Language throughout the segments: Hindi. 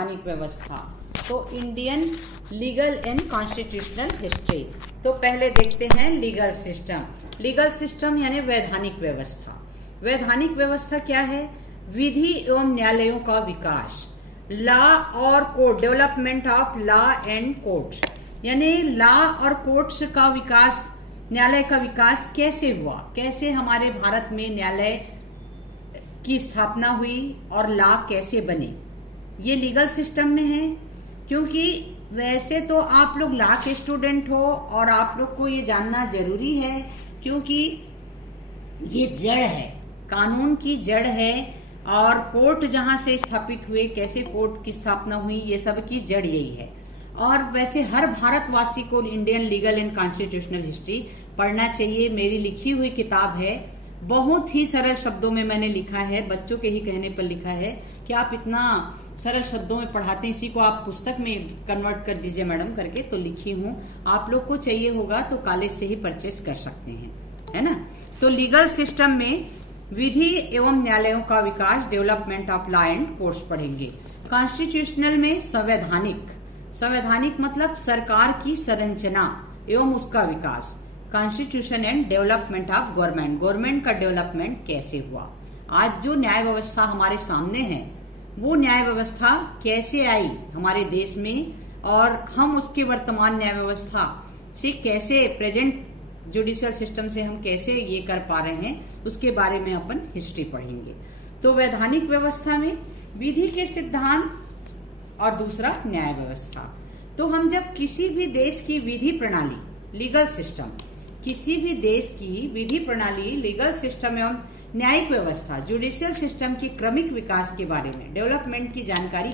संवैधानिक व्यवस्था। तो Indian legal and constitutional history. तो पहले देखते हैं लीगल सिस्टम। लीगल सिस्टम यानी वैधानिक व्यवस्था। वैधानिक व्यवस्था क्या है? विधि एवं न्यायालयों का विकास। लॉ और court, development of law and courts, यानी लॉ और कोर्ट्स का विकास, न्यायालय का विकास कैसे हुआ, कैसे हमारे भारत में न्यायालय की स्थापना हुई और लॉ कैसे बने, ये लीगल सिस्टम में है। क्योंकि वैसे तो आप लोग लॉ के स्टूडेंट हो और आप लोग को ये जानना जरूरी है, क्योंकि ये जड़ है, कानून की जड़ है। और कोर्ट जहां से स्थापित हुए, कैसे कोर्ट की स्थापना हुई, ये सब की जड़ यही है। और वैसे हर भारतवासी को Indian legal and constitutional history पढ़ना चाहिए। मेरी लिखी हुई किताब है, बहुत ही सरल शब्दों में मैंने लिखा है, बच्चों के ही कहने पर लिखा है कि आप इतना सरल शब्दों में पढ़ाते हैं, इसी को आप पुस्तक में कन्वर्ट कर दीजिए मैडम करके, तो लिखी हूँ। आप लोग को चाहिए होगा तो कॉलेज से ही परचेस कर सकते हैं, है ना। तो लीगल सिस्टम में विधि एवं न्यायालयों का विकास, development of law and courts पढ़ेंगे। कॉन्स्टिट्यूशनल में संवैधानिक, संवैधानिक मतलब सरकार की संरचना एवं उसका विकास। Constitution and development of government, government का डेवलपमेंट कैसे हुआ। आज जो न्याय व्यवस्था हमारे सामने है, वो न्याय व्यवस्था कैसे आई हमारे देश में, और हम उसके वर्तमान न्याय व्यवस्था से कैसे, प्रेजेंट जुडिशियल सिस्टम से हम कैसे ये कर पा रहे हैं, उसके बारे में अपन हिस्ट्री पढ़ेंगे। तो वैधानिक व्यवस्था में विधि के सिद्धांत और दूसरा न्याय व्यवस्था। तो हम जब किसी भी देश की विधि प्रणाली, लीगल सिस्टम, किसी भी देश की विधि प्रणाली, लीगल सिस्टम एवं न्यायिक व्यवस्था, जुडिशियल सिस्टम के क्रमिक विकास के बारे में, डेवलपमेंट की जानकारी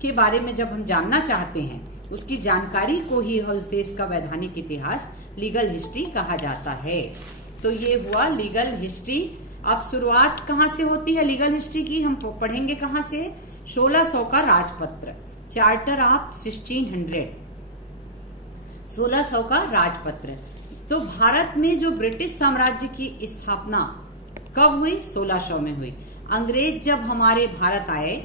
के बारे में जब हम जानना चाहते हैं, उसकी जानकारी को ही उस देश का वैधानिक इतिहास, लीगल हिस्ट्री कहा जाता है। तो ये हुआ लीगल हिस्ट्री। अब शुरुआत कहाँ से होती है लीगल हिस्ट्री की? हम पढ़ेंगे कहाँ से? 1600 का राजपत्र, चार्टर ऑफ 1600, 1600 का राजपत्र। तो भारत में जो ब्रिटिश साम्राज्य की स्थापना कब हुई? 1600 में हुई। अंग्रेज जब हमारे भारत आए,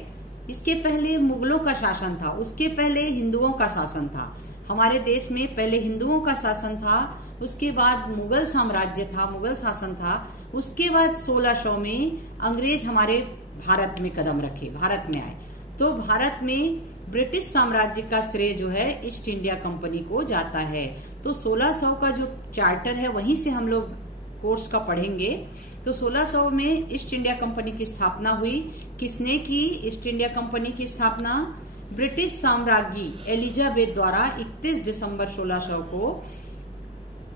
इसके पहले मुगलों का शासन था, उसके पहले हिंदुओं का शासन था। हमारे देश में पहले हिंदुओं का शासन था, उसके बाद मुगल साम्राज्य था, मुगल शासन था, उसके बाद 1600 में अंग्रेज हमारे भारत में कदम रखे, भारत में आए। तो भारत में ब्रिटिश साम्राज्य का श्रेय जो है ईस्ट इंडिया कंपनी को जाता है। तो 1600 का जो चार्टर है, वहीं से हम लोग कोर्स का पढ़ेंगे। तो 1600 में ईस्ट इंडिया कंपनी की स्थापना हुई। किसने की ईस्ट इंडिया कंपनी की स्थापना? ब्रिटिश साम्राज्ञी एलिजाबेथ द्वारा 31 दिसंबर 1600 को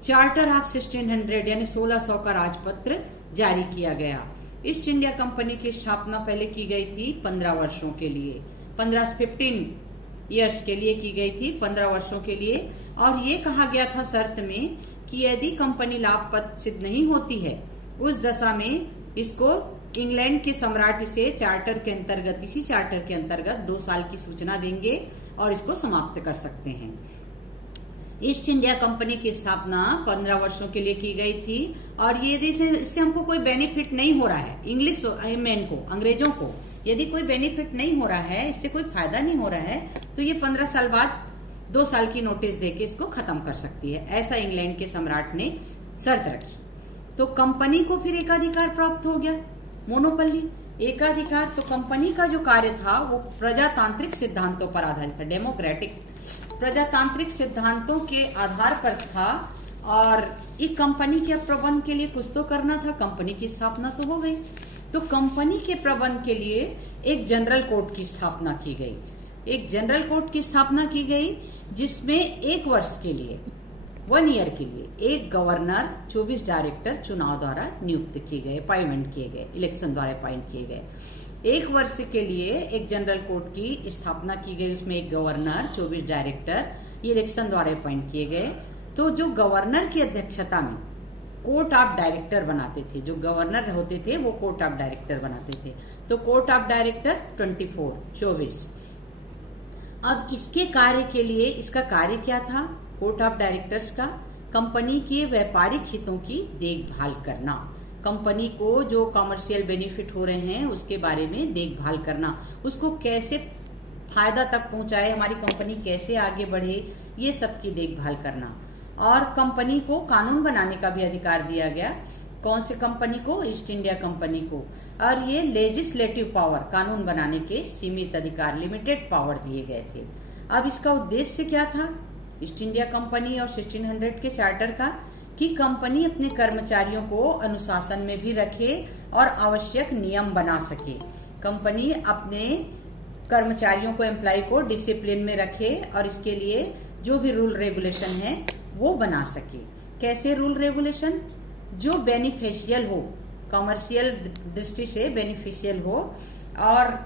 चार्टर ऑफ 1600 यानी 1600 का राजपत्र जारी किया गया। ईस्ट इंडिया कंपनी की स्थापना पहले की गई थी 15 वर्षों के लिए, 15 ईयर्स के लिए की गई थी, 15 वर्षों के लिए। और ये कहा गया था शर्त में कि यदि कंपनी लाभप्रद सिद्ध नहीं होती है, उस दशा में इसको इंग्लैंड के सम्राट से चार्टर के अंतर्गत, इसी चार्टर के अंतर्गत 2 साल की सूचना देंगे और इसको समाप्त कर सकते हैं। ईस्ट इंडिया कंपनी की स्थापना 15 वर्षों के लिए की गई थी। और यदि इससे हमको कोई बेनिफिट नहीं हो रहा है, इंग्लिश मैन को, अंग्रेजों को यदि कोई बेनिफिट नहीं हो रहा है, इससे कोई फायदा नहीं हो रहा है, तो ये 15 साल बाद 2 साल की नोटिस देके इसको खत्म कर सकती है। ऐसा इंग्लैंड के सम्राट ने शर्त रखी। तो कंपनी को फिर एकाधिकार प्राप्त हो गया, मोनोपली, एकाधिकार। तो कंपनी का जो कार्य था वो प्रजातांत्रिक सिद्धांतों पर आधारित था, डेमोक्रेटिक प्रजातांत्रिक सिद्धांतों के आधार पर था। और एक कंपनी के प्रबंध के लिए कुछ तो करना था, कंपनी की स्थापना तो हो गई। तो कंपनी के प्रबंध के लिए एक जनरल कोर्ट की स्थापना की गई, एक जनरल कोर्ट की स्थापना की गई, जिसमें 1 वर्ष के लिए, 1 ईयर के लिए एक गवर्नर, 24 डायरेक्टर चुनाव द्वारा नियुक्त किए गए, अपॉइंटमेंट किए गए, इलेक्शन द्वारा अपॉइंट किए गए। 1 वर्ष के लिए एक जनरल कोर्ट की स्थापना की गई, उसमें एक गवर्नर, 24 डायरेक्टर, ये इलेक्शन द्वारा अपॉइंट किए गए। तो जो गवर्नर की अध्यक्षता में कोर्ट ऑफ डायरेक्टर बनाते थे, जो गवर्नर होते थे वो कोर्ट ऑफ डायरेक्टर बनाते थे। तो कोर्ट ऑफ डायरेक्टर 24। अब इसके कार्य के लिए, इसका कार्य क्या था कोर्ट ऑफ डायरेक्टर्स का? कंपनी के व्यापारिक हितों की देखभाल करना, कंपनी को जो कॉमर्शियल बेनिफिट हो रहे हैं उसके बारे में देखभाल करना, उसको कैसे फायदा तक पहुंचाए, हमारी कंपनी कैसे आगे बढ़े, ये सब की देखभाल करना। और कंपनी को कानून बनाने का भी अधिकार दिया गया। कौन से कंपनी को? ईस्ट इंडिया कंपनी को। और ये लेजिस्लेटिव पावर, कानून बनाने के सीमित अधिकार, लिमिटेड पावर दिए गए थे। अब इसका उद्देश्य क्या था ईस्ट इंडिया कंपनी और 1600 के चार्टर का? कि कंपनी अपने कर्मचारियों को अनुशासन में भी रखे और आवश्यक नियम बना सके। कंपनी अपने कर्मचारियों को, एम्प्लॉय को डिसिप्लिन में रखे और इसके लिए जो भी रूल रेगुलेशन है वो बना सके। कैसे रूल रेगुलेशन? जो बेनिफिशियल हो, कमर्शियल दृष्टि से बेनिफिशियल हो, और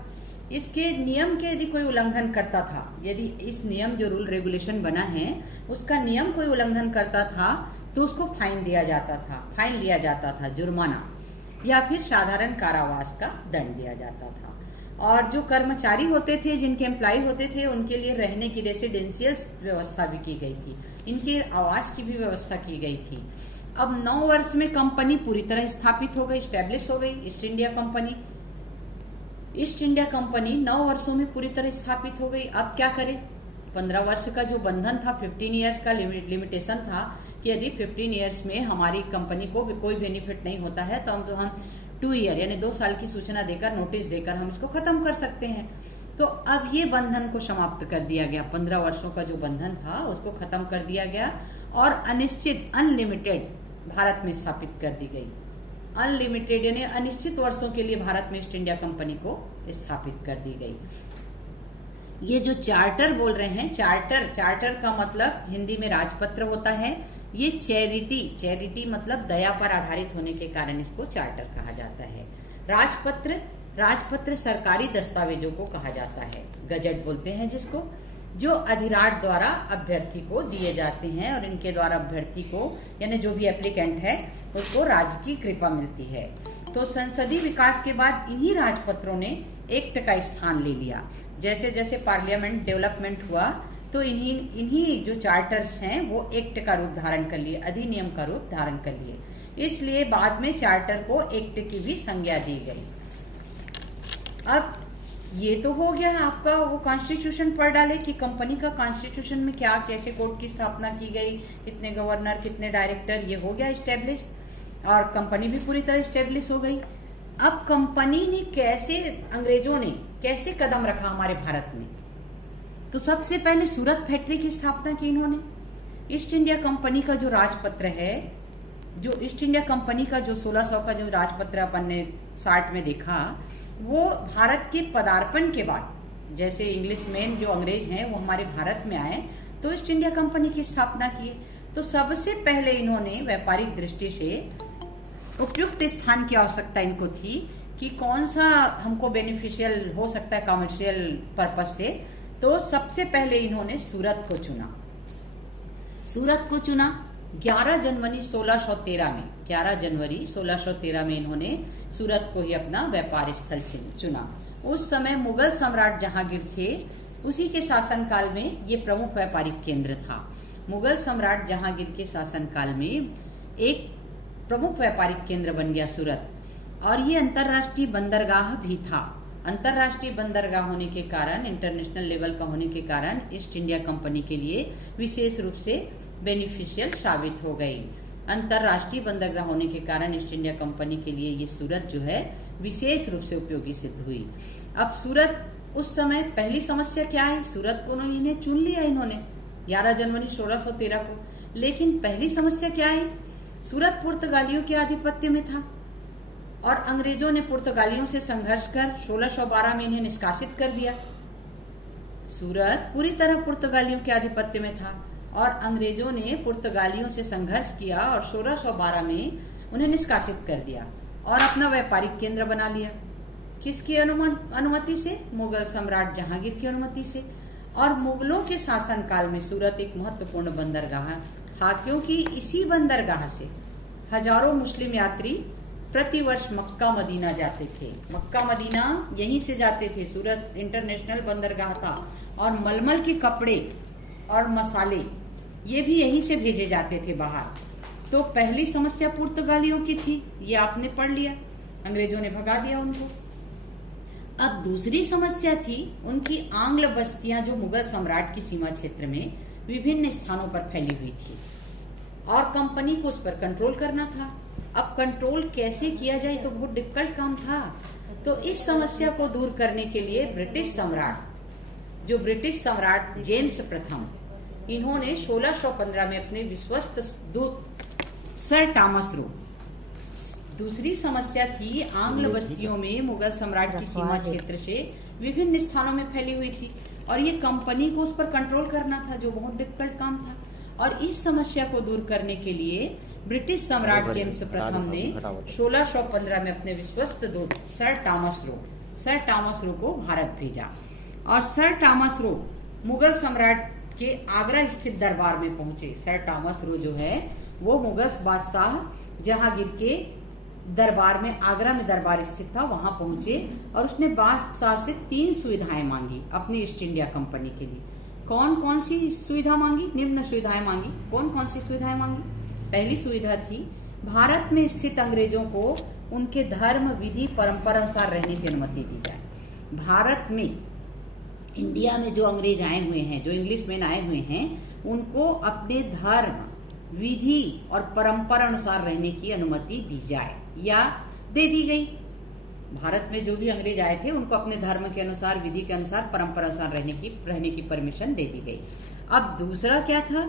इसके नियम के यदि कोई उल्लंघन करता था, यदि इस नियम जो रूल रेगुलेशन बना है उसका नियम कोई उल्लंघन करता था तो उसको फाइन दिया जाता था, फाइन लिया जाता था, जुर्माना, या फिर साधारण कारावास का दंड दिया जाता था। और जो कर्मचारी होते थे, जिनके एम्प्लॉय होते थे, उनके लिए रहने की रेसिडेंशियल व्यवस्था भी की गई थी, इनके आवास की भी व्यवस्था की गई थी। अब 9 वर्ष में कंपनी पूरी तरह स्थापित हो गई, स्टैब्लिश हो गई east India company. East India company 9 वर्षों में पूरी तरह स्थापित हो गई। अब क्या करें? 15 वर्ष का जो बंधन था, 15 ईयर्स का लिमिटेशन था कि यदि 15 ईयर्स में हमारी कंपनी को भी कोई बेनिफिट नहीं होता है तो हम 2 ईयर यानी 2 साल की सूचना देकर, नोटिस देकर हम इसको खत्म कर सकते हैं। तो अब ये बंधन को समाप्त कर दिया गया। 15 वर्षों का जो बंधन था उसको खत्म कर दिया गया और अनिश्चित, अनलिमिटेड भारत में स्थापित कर दी गई। अनलिमिटेड यानी अनिश्चित वर्षों के लिए भारत में ईस्ट इंडिया कंपनी को स्थापित कर दी गई। ये जो चार्टर बोल रहे हैं, चार्टर का मतलब हिंदी में राजपत्र होता है। ये चैरिटी मतलब दया पर आधारित होने के कारण इसको चार्टर कहा जाता है। राजपत्र सरकारी दस्तावेजों को कहा जाता है, गजट बोलते हैं जिसको, जो अधिराज द्वारा अभ्यर्थी को दिए जाते हैं और इनके द्वारा अभ्यर्थी को, यानी जो भी एप्लीकेंट है, उसको राज्य की कृपा मिलती है। तो संसदीय विकास के बाद इन्हीं राजपत्रों ने एक्ट का स्थान ले लिया। जैसे जैसे पार्लियामेंट डेवलपमेंट हुआ तो इन्हीं जो चार्टर्स हैं वो एक्ट का रूप धारण कर लिए, अधिनियम का रूप धारण कर लिए। इसलिए बाद में चार्टर को एक्ट की भी संज्ञा दी गई। अब ये तो हो गया आपका, वो कॉन्स्टिट्यूशन पढ़ डाले कि कंपनी का कॉन्स्टिट्यूशन में क्या, कैसे कोर्ट की स्थापना की गई, कितने गवर्नर, कितने डायरेक्टर, ये हो गया स्टेब्लिश, और कंपनी भी पूरी तरह स्टेब्लिश हो गई। अब कंपनी ने कैसे, अंग्रेजों ने कैसे कदम रखा हमारे भारत में? तो सबसे पहले सूरत फैक्ट्री की स्थापना की इन्होंने। ईस्ट इंडिया कंपनी का जो राजपत्र है, जो ईस्ट इंडिया कंपनी का जो 1600 का जो राजपत्र अपन ने 60 में देखा, वो भारत के पदार्पण के बाद, जैसे इंग्लिश मैन जो अंग्रेज हैं वो हमारे भारत में आए तो ईस्ट इंडिया कंपनी की स्थापना की। तो सबसे पहले इन्होंने व्यापारिक दृष्टि से उपयुक्त स्थान की आवश्यकता इनको थी कि कौन सा हमको बेनिफिशियल हो सकता है कमर्शियल पर्पस से। तो सबसे पहले इन्होंने सूरत को चुना। 11 जनवरी 1613 में, 11 जनवरी 1613 में इन्होंने सूरत को ही अपना व्यापार स्थल चुना। उस समय मुगल सम्राट जहांगीर थे, उसी के शासनकाल में ये प्रमुख व्यापारिक केंद्र था। मुगल सम्राट जहांगीर के शासनकाल में एक प्रमुख व्यापारिक केंद्र बन गया सूरत, और ये अंतर्राष्ट्रीय बंदरगाह भी था। अंतर्राष्ट्रीय बंदरगाह होने के कारण, इंटरनेशनल लेवल का होने के कारण ईस्ट इंडिया कंपनी के लिए विशेष रूप से बेनिफिशियल साबित हो गई। अंतर्राष्ट्रीय बंदरगाह होने के कारण ईस्ट इंडिया कंपनी के लिए ये सूरत जो है विशेष रूप से उपयोगी सिद्ध हुई। अब सूरत, उस समय पहली समस्या क्या है? सूरत को इन्हें चुन लिया इन्होंने 11 जनवरी 1613 को, लेकिन पहली समस्या क्या है? सूरत पुर्तगालियों के आधिपत्य में था और अंग्रेजों ने पुर्तगालियों से संघर्ष कर 1612 में इन्हें निष्कासित कर दिया। सूरत पूरी तरह पुर्तगालियों के आधिपत्य में था और अंग्रेजों ने पुर्तगालियों से संघर्ष किया और 1612 में उन्हें निष्कासित कर दिया और अपना व्यापारिक केंद्र बना लिया। किसकी अनुमति से? मुगल सम्राट जहांगीर की अनुमति से। और मुगलों के शासनकाल में सूरत एक महत्वपूर्ण बंदरगाह था, क्योंकि इसी बंदरगाह से हजारों मुस्लिम यात्री प्रतिवर्ष मक्का मदीना जाते थे। मक्का मदीना यहीं से जाते थे। सूरत इंटरनेशनल बंदरगाह था और मलमल के कपड़े और मसाले ये भी यहीं से भेजे जाते थे बाहर। तो पहली समस्या पुर्तगालियों की थी, ये आपने पढ़ लिया, अंग्रेजों ने भगा दिया उनको। अब दूसरी समस्या थी उनकी आंग्ल बस्तियां जो मुगल सम्राट की सीमा क्षेत्र में विभिन्न स्थानों पर फैली हुई थी और कंपनी को उस पर कंट्रोल करना था। अब कंट्रोल कैसे किया जाए तो बहुत डिफिकल्ट काम था। तो इस समस्या को दूर करने के लिए ब्रिटिश सम्राट जेम्स प्रथम, इन्होंने 1615 में अपने विश्वस्त दूत सर टॉमस रो। दूसरी समस्या थी आंग्ल बस्तियों में मुगल सम्राट की सीमा क्षेत्र से विभिन्न स्थानों में फैली हुई थी और ये कंपनी को उस पर कंट्रोल करना था, जो बहुत डिफिकल्ट काम था। और इस समस्या को दूर करने के लिए ब्रिटिश सम्राट जेम्स प्रथम ने 1615 में अपने विश्वस्त दूत सर टॉमस रो को भारत भेजा और सर टॉमस रो मुगल सम्राट के आगरा स्थित दरबार में पहुंचे। सर टॉमस रो जो है वो मुगल बादशाह जहांगीर के दरबार में, आगरा में दरबार स्थित था, वहां पहुंचे और उसने बादशाह से 3 सुविधाएं मांगी अपनी ईस्ट इंडिया कंपनी के लिए। कौन कौन सी सुविधा मांगी? निम्न सुविधाएं मांगी। कौन कौन सी सुविधाएं मांगी? पहली सुविधा थी भारत में स्थित अंग्रेजों को उनके धर्म, विधि, परंपरा अनुसार रहने की अनुमति दी जाए। भारत में, इंडिया में जो अंग्रेज आए हुए हैं, जो इंग्लिश मैन आए हुए हैं, उनको अपने धर्म, विधि और परंपरा अनुसार रहने की अनुमति दी जाए या दे दी गई। भारत में जो भी अंग्रेज आए थे उनको अपने धर्म के अनुसार, विधि के अनुसार, परंपरा अनुसार रहने की परमिशन दे दी गई। अब दूसरा क्या था?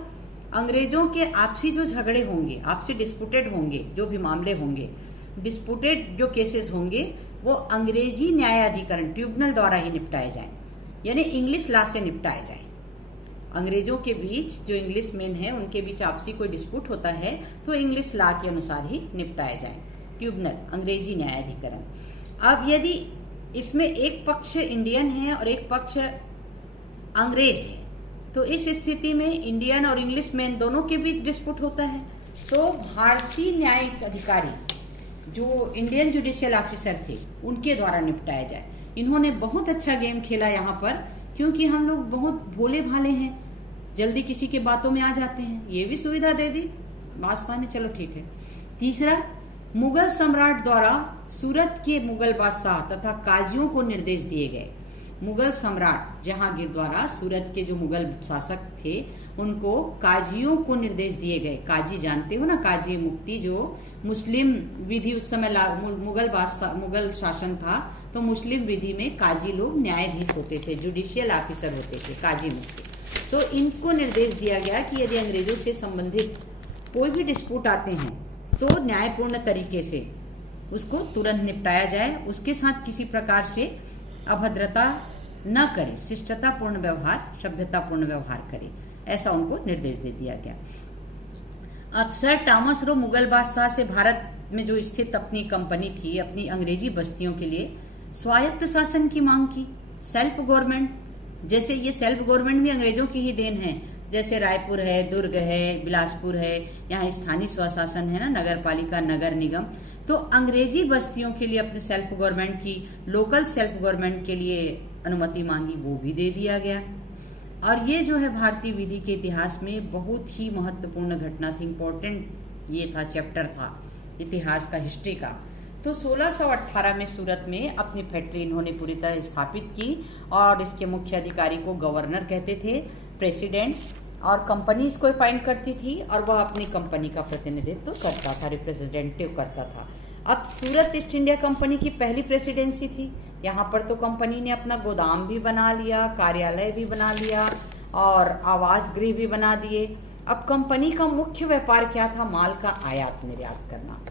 अंग्रेजों के आपसी जो झगड़े होंगे, आपसी डिस्प्यूटेड होंगे, जो भी मामले होंगे, डिस्प्यूटेड जो केसेस होंगे, वो अंग्रेजी न्यायाधिकरण ट्रिब्यूनल द्वारा ही निपटाए जाए, यानी इंग्लिश लॉ से निपटाए जाए। अंग्रेजों के बीच जो इंग्लिश मैन है उनके बीच आपसी कोई डिस्प्यूट होता है तो इंग्लिश लॉ के अनुसार ही निपटाया जाए, ट्रिब्यूनल, अंग्रेजी न्यायाधिकरण। अब यदि इसमें एक पक्ष इंडियन है और एक पक्ष अंग्रेज है तो इस स्थिति में इंडियन और इंग्लिश मैन दोनों के बीच डिस्प्यूट होता है तो भारतीय न्यायिक अधिकारी जो इंडियन जुडिशियल ऑफिसर थे उनके द्वारा निपटाया जाए। इन्होंने बहुत अच्छा गेम खेला यहाँ पर, क्योंकि हम लोग बहुत भोले भाले हैं, जल्दी किसी के बातों में आ जाते हैं। ये भी सुविधा दे दी बादशाह ने, चलो ठीक है। तीसरा, मुगल सम्राट द्वारा सूरत के मुगल बादशाह तथा काजियों को निर्देश दिए गए। मुगल सम्राट जहांगीर द्वारा सूरत के जो मुगल शासक थे उनको काजियों को निर्देश दिए गए। काजी जानते हो ना, काजी मुफ्ती, जो मुस्लिम विधि उस समय मुगल शासन था तो मुस्लिम विधि में काजी लोग न्यायाधीश होते थे, जुडिशियल ऑफिसर होते थे, काजी मुफ्ती। तो इनको निर्देश दिया गया कि यदि अंग्रेजों से संबंधित कोई भी डिस्प्यूट आते हैं तो न्यायपूर्ण तरीके से उसको तुरंत निपटाया जाए, उसके साथ किसी प्रकार से अभद्रता न करे, शिष्टतापूर्ण व्यवहार, सभ्यतापूर्ण व्यवहार करे, ऐसा उनको निर्देश दे दिया गया। अब सर टॉमस रो मुगल बादशाह से भारत में जो स्थित अपनी कंपनी थी, अपनी अंग्रेजी बस्तियों के लिए स्वायत्त शासन की मांग की, सेल्फ गवर्नमेंट। जैसे ये सेल्फ गवर्नमेंट भी अंग्रेजों की ही देन है, जैसे रायपुर है, दुर्ग है, बिलासपुर है, यहाँ स्थानीय स्वशासन है ना, नगर पालिका, नगर निगम। तो अंग्रेजी बस्तियों के लिए अपने सेल्फ गवर्नमेंट की, लोकल सेल्फ गवर्नमेंट के लिए अनुमति मांगी, वो भी दे दिया गया। और ये जो है भारतीय विधि के इतिहास में बहुत ही महत्वपूर्ण घटना थी, इम्पोर्टेंट ये था, चैप्टर था इतिहास का, हिस्ट्री का। तो 1618 में सूरत में अपनी फैक्ट्री इन्होंने पूरी तरह स्थापित की और इसके मुख्य अधिकारी को गवर्नर कहते थे, प्रेसिडेंट, और कंपनी इसको अपॉइंट करती थी और वह अपनी कंपनी का प्रतिनिधित्व करता था, रिप्रेजेंटेटिव करता था। अब सूरत ईस्ट इंडिया कंपनी की पहली प्रेसिडेंसी थी। यहाँ पर तो कंपनी ने अपना गोदाम भी बना लिया, कार्यालय भी बना लिया और आवास गृह भी बना दिए। अब कंपनी का मुख्य व्यापार क्या था? माल का आयात निर्यात करना।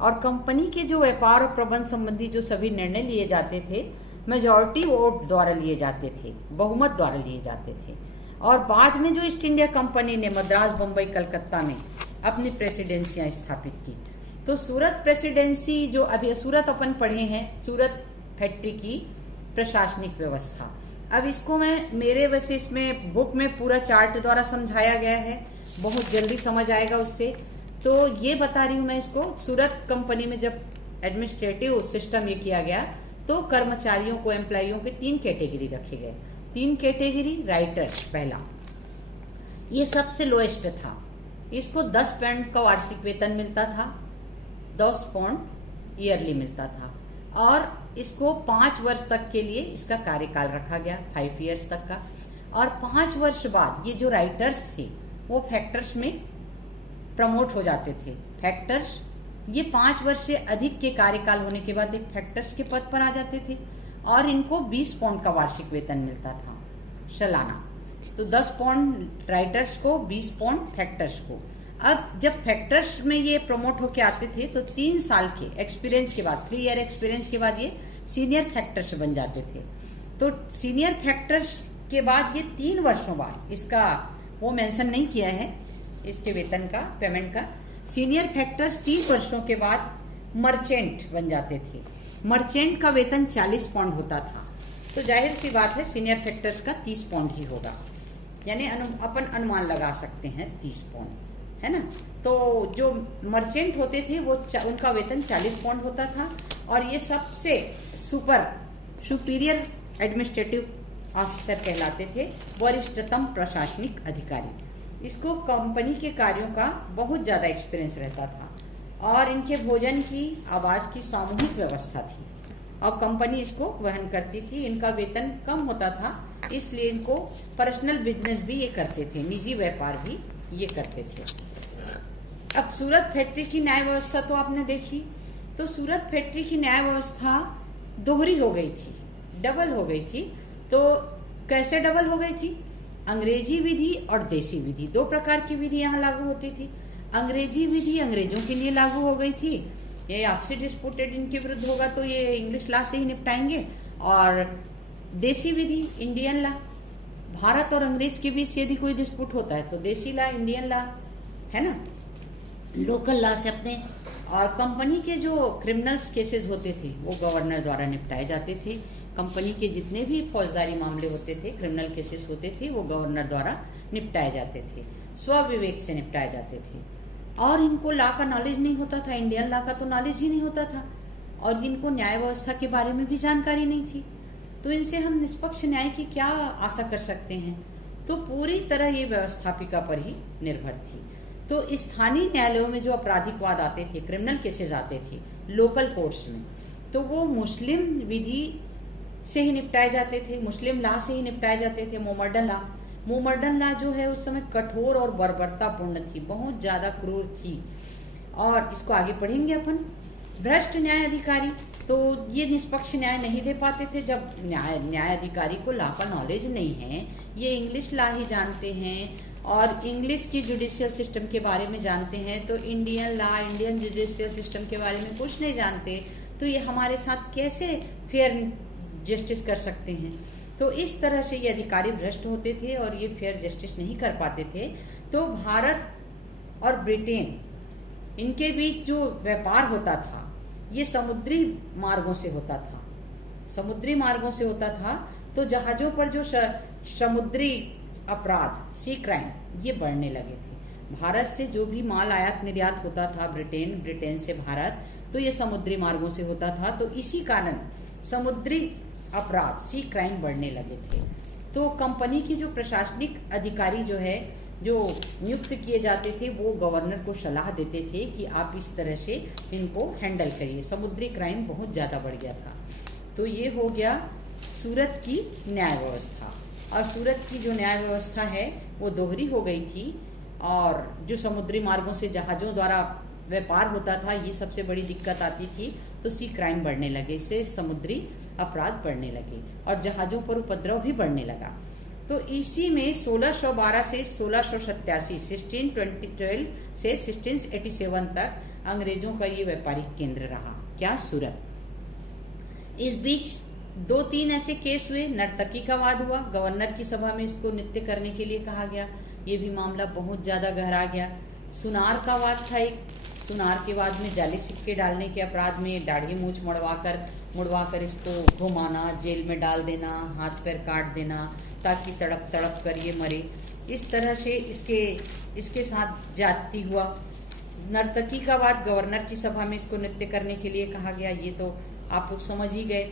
और कंपनी के जो व्यापार और प्रबंध संबंधी जो सभी निर्णय लिए जाते थे, मेजॉरिटी वोट द्वारा लिए जाते थे, बहुमत द्वारा लिए जाते थे। और बाद में जो ईस्ट इंडिया कंपनी ने मद्रास, बम्बई, कलकत्ता में अपनी प्रेसिडेंसियां स्थापित की, तो सूरत प्रेसिडेंसी जो अभी सूरत अपन पढ़े हैं, सूरत फैक्ट्री की प्रशासनिक व्यवस्था। अब इसको मैं वैसे इसमें बुक में पूरा चार्ट द्वारा समझाया गया है, बहुत जल्दी समझ आएगा उससे। तो ये बता रही हूँ मैं इसको, सूरत कंपनी में जब एडमिनिस्ट्रेटिव सिस्टम ये किया गया तो कर्मचारियों को, एम्प्लॉइयों के 3 कैटेगरी रखे गए। 3 कैटेगरी। राइटर पहला, ये सबसे लोएस्ट था, इसको 10 पाउंड का वार्षिक वेतन मिलता था, 10 पाउंड ईयरली मिलता था। और इसको 5 वर्ष तक के लिए इसका कार्यकाल रखा गया, 5 ईयर्स तक का। और 5 वर्ष बाद ये जो राइटर्स थे वो फैक्टर्स में प्रमोट हो जाते थे। फैक्टर्स ये 5 वर्ष से अधिक के कार्यकाल होने के बाद एक फैक्टर्स के पद पर आ जाते थे और इनको 20 पाउंड का वार्षिक वेतन मिलता था सालाना। तो 10 पाउंड राइटर्स को, 20 पाउंड फैक्टर्स को। अब जब फैक्टर्स में ये प्रमोट होके आते थे तो 3 साल के एक्सपीरियंस के बाद, 3 ईयर एक्सपीरियंस के बाद ये सीनियर फैक्टर्स बन जाते थे। तो सीनियर फैक्टर्स के बाद ये 3 वर्षों बाद, इसका वो मेंशन नहीं किया है इसके वेतन का, पेमेंट का, सीनियर फैक्टर्स 3 वर्षों के बाद मर्चेंट बन जाते थे। मर्चेंट का वेतन 40 पाउंड होता था। तो जाहिर सी बात है सीनियर फैक्टर्स का 30 पाउंड ही होगा, यानी अपन अनुमान लगा सकते हैं 30 पाउंड, है ना। तो जो मर्चेंट होते थे वो उनका वेतन 40 पाउंड होता था और ये सबसे सुपीरियर एडमिनिस्ट्रेटिव ऑफिसर कहलाते थे, वरिष्ठतम प्रशासनिक अधिकारी। इसको कंपनी के कार्यों का बहुत ज्यादा एक्सपीरियंस रहता था और इनके भोजन की, आवास की सामूहिक व्यवस्था थी और कंपनी इसको वहन करती थी। इनका वेतन कम होता था, इसलिए इनको पर्सनल बिजनेस भी ये करते थे, निजी व्यापार भी ये करते थे। अब सूरत फैक्ट्री की न्याय व्यवस्था तो आपने देखी। तो सूरत फैक्ट्री की न्याय व्यवस्था दोहरी हो गई थी, डबल हो गई थी। तो कैसे डबल हो गई थी? अंग्रेजी विधि और देसी विधि, 2 प्रकार की विधि यहाँ लागू होती थी। अंग्रेजी विधि अंग्रेजों के लिए लागू हो गई थी, ये आपसी डिस्प्यूटेड इनके विरुद्ध होगा तो ये इंग्लिश लॉ से ही निपटाएंगे। और देसी विधि इंडियन लॉ, भारत और अंग्रेज के बीच यदि कोई डिस्प्यूट होता है तो देसी लॉ, इंडियन लॉ, है ना, लोकल लॉ से अपने। और कंपनी के जो क्रिमिनल्स केसेस होते थे वो गवर्नर द्वारा निपटाए जाते थे। कंपनी के जितने भी फौजदारी मामले होते थे, क्रिमिनल केसेस होते थे, वो गवर्नर द्वारा निपटाए जाते थे, स्वविवेक से निपटाए जाते थे। और इनको लॉ का नॉलेज नहीं होता था, इंडियन लॉ का तो नॉलेज ही नहीं होता था और इनको न्याय व्यवस्था के बारे में भी जानकारी नहीं थी। तो इनसे हम निष्पक्ष न्याय की क्या आशा कर सकते हैं? तो पूरी तरह ये व्यवस्थापिका पर ही निर्भर थी। तो स्थानीय न्यायालयों में जो आपराधिक वाद आते थे, क्रिमिनल केसेस आते थे लोकल कोर्ट्स में, तो वो मुस्लिम विधि से ही निपटाए जाते थे, मुस्लिम लॉ से ही निपटाए जाते थे। मोमर्डन लॉ जो है उस समय कठोर और बर्बरतापूर्ण थी, बहुत ज्यादा क्रूर थी। और इसको आगे पढ़ेंगे अपन। भ्रष्ट न्याय अधिकारी, तो ये निष्पक्ष न्याय नहीं दे पाते थे। जब न्याय अधिकारी को लॉ का नॉलेज नहीं है, ये इंग्लिश लॉ ही जानते हैं और इंग्लिश की जुडिशियल सिस्टम के बारे में जानते हैं, तो Indian law, Indian judicial system के बारे में कुछ नहीं जानते, तो ये हमारे साथ कैसे फेयर जस्टिस कर सकते हैं? तो इस तरह से ये अधिकारी भ्रष्ट होते थे और ये फेयर जस्टिस नहीं कर पाते थे। तो भारत और ब्रिटेन, इनके बीच जो व्यापार होता था ये समुद्री मार्गों से होता था, समुद्री मार्गों से होता था। तो जहाजों पर जो समुद्री अपराध, सी क्राइम, ये बढ़ने लगे थे। भारत से जो भी माल आयात निर्यात होता था ब्रिटेन से भारत, तो ये समुद्री मार्गों से होता था। तो इसी कारण समुद्री अपराध, सी क्राइम बढ़ने लगे थे। तो कंपनी की जो प्रशासनिक अधिकारी जो है, जो नियुक्त किए जाते थे, वो गवर्नर को सलाह देते थे कि आप इस तरह से इनको हैंडल करिए। समुद्री क्राइम बहुत ज्यादा बढ़ गया था। तो ये हो गया सूरत की न्याय व्यवस्था। और सूरत की जो न्याय व्यवस्था है वो दोहरी हो गई थी और जो समुद्री मार्गों से जहाजों द्वारा व्यापार होता था, ये सबसे बड़ी दिक्कत आती थी। तो सी क्राइम बढ़ने लगे, इससे समुद्री अपराध बढ़ने लगे और जहाजों पर उपद्रव भी बढ़ने लगा। तो इसी में 1612 से 1687, 1612 से 1687 तक अंग्रेजों का ये व्यापारिक केंद्र रहा, क्या, सूरत। इस बीच 2-3 ऐसे केस हुए। नर्तकी का वाद हुआ, गवर्नर की सभा में इसको नृत्य करने के लिए कहा गया, ये भी मामला बहुत ज्यादा गहरा गया। सुनार का वाद था एक, सुनार के बाद में जाली सिक्के डालने के अपराध में दाढ़ी मूछ मुड़वाकर इसको घुमाना, जेल में डाल देना, हाथ पैर काट देना ताकि तड़प तड़प कर ये मरे। इस तरह से इसके साथ जाति हुआ। नर्तकी का बाद गवर्नर की सभा में इसको नृत्य करने के लिए कहा गया, ये तो आप लोग समझ ही गए।